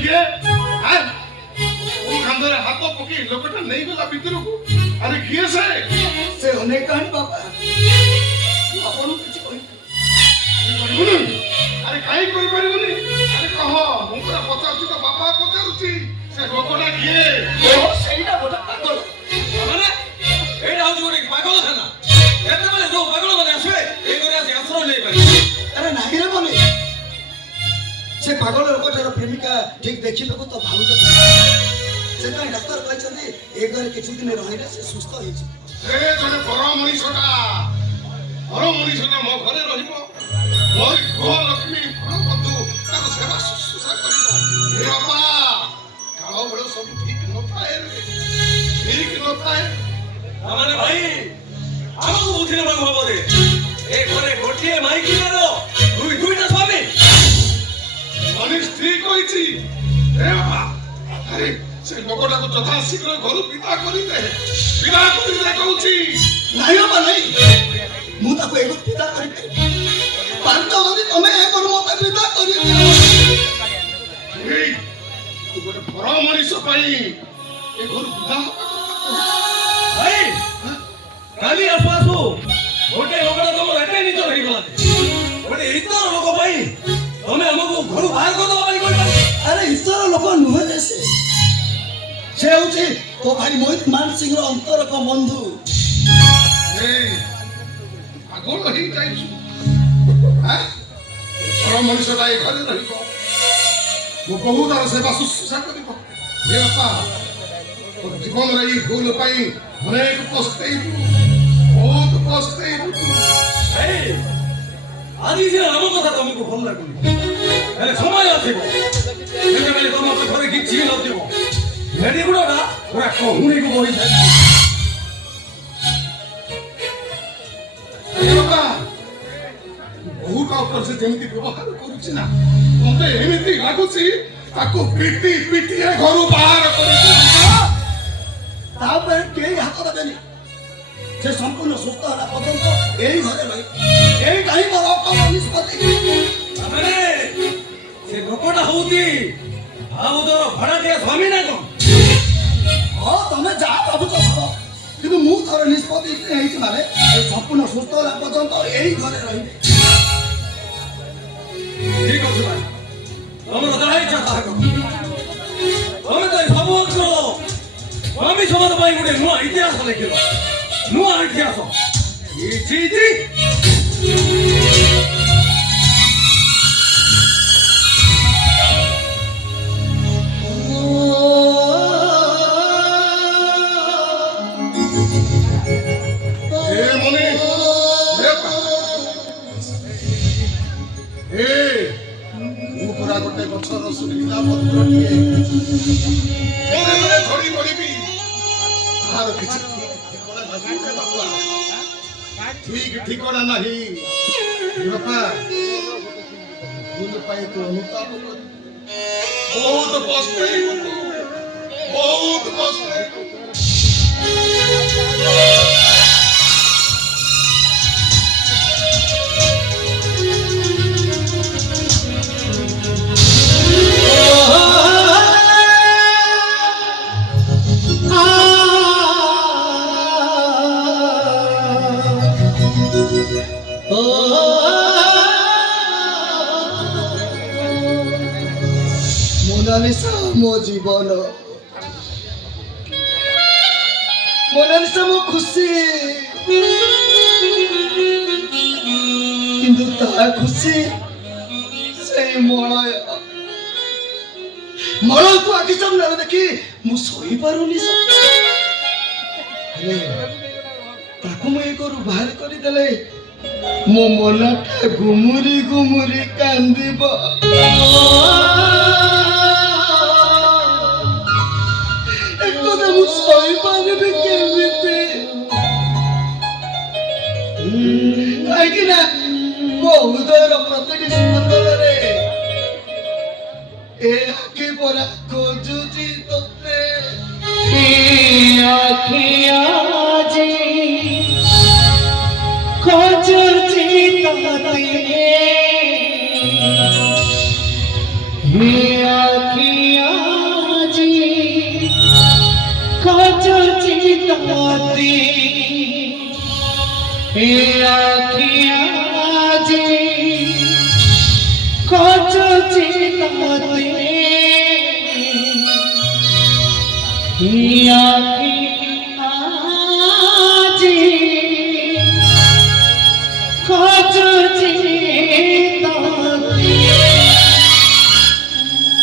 किए कांधरे हाथ पकई लोकटा नहीं गला भीतर को अरे किए से अनेक कहानी बाबा आपन किछ कहि अरे काई करि परिबनी अरे कह मु पूरा पचाउची तो बाबा पचाउची से लोकटा किए ओ सेइना बोला पागल माने एडा हो जोरे पागल है ना एते माने जो पागल माने आसे ए करे आसे आश्रय नै पारे अरे नाही रे बोले से पागल लोकटार प्रेमिका ठीक देखिलो तो भाबुच से तो डॉक्टर कहछन ए घरे किछ दिन रहिला से सुस्त होई छै ए जने बड़ मनीषटा मो घरे रहिबो मोर गो लक्ष्मी बड़ बंधु तार सेवा शुश्रूषा करिबो हे बाबा कालो बड़ सब ठीक न थाए माने भाई हमको बुझिने बाबू बाबू रे ए घरे गोटिए माइकी रो दुईटा स्वामी मनीष ठीक होईची हे बाबा अरे से लोकटा को तथा शीघ्र घर विदा करि दे कहूची नाही बाबा नाही मु ताको एगो पिता करि पांच जदी तमे ए करू मते पिता करि ए तू गोटे बड़ मनीष पई ए घर विदा भाई काली आसपासु गोटे लोकटा तुम एटे निज रही गला गोटे इतर लोक भाई तमे हमको घर बाहर कर दो भाई कोई अरे ईश्वर लोक नुहे जैसे से होची तो भाई मोहित मान सिंह रो अंतर को बंधु ए आगोल ही जाइछु हां बड़ मनीष ताई घरे रहिबो वो बहुत आर सेवा शुश्रूषा करिबो हे बापा तो जीवन रे भूल पाई अनेक पछतेइबु बहुत पछतेइबु ए आदि से हम कथा तुमको भल लागुनी अरे समय आथिबो एते बेले तुम तो घरे किछि न दिबो हेडी गुडा पूरा कहूनी को बोली जाय हे बाबा बहुत ऊपर से जेमिति व्यवहार करूछि ना मते एमिति लागुछि ताको पिटी ए घर बाहर करिछि ता पर के हाथ देनी से संपूर्ण सुस्त होला पर्यंत एई घरे रही एई काई मोर कम निष्पत्ति अरे से लोकटा होती आउदर भड़ा दिया स्वामी ना कोन हां तमे जा बाबू तो भाबो किंतु मु थरे निष्पत्ति हेई छ माने संपूर्ण सुस्त होला पर्यंत एई घरे रही ठीक अछि भाई हमर दहाई चाहता है हमें तो सब करो स्वामी समाज भाई गुडे नुआ इतिहास लिखिलो नुआ इतिहास ये चीज गोटे गछर सुखिला पत्रटिए एने झड़ी पड़िबी आर किछि ठीक ठिकाना नहीं बापा भूल पाई तो अनुताप कर बहुत पछताई मोनालिसा मो जीवन मोनालिसा मो खुशी किंतु ता खुशी से मलय को आखि सामने देखी मु सोई पारुनी ताको मु करू बाहर करी देले मो मनटा गुमुरी गुमुरी कांदिब एकदम मु सोई पारबे केमिते काहे ना मो हृदयर प्रतिटी स्पंदन रे ए आखि परा खोजुची तोते ए आखिया जी खोजुची तोते हे आखिया जी खोजो चिताती हे आखिया जी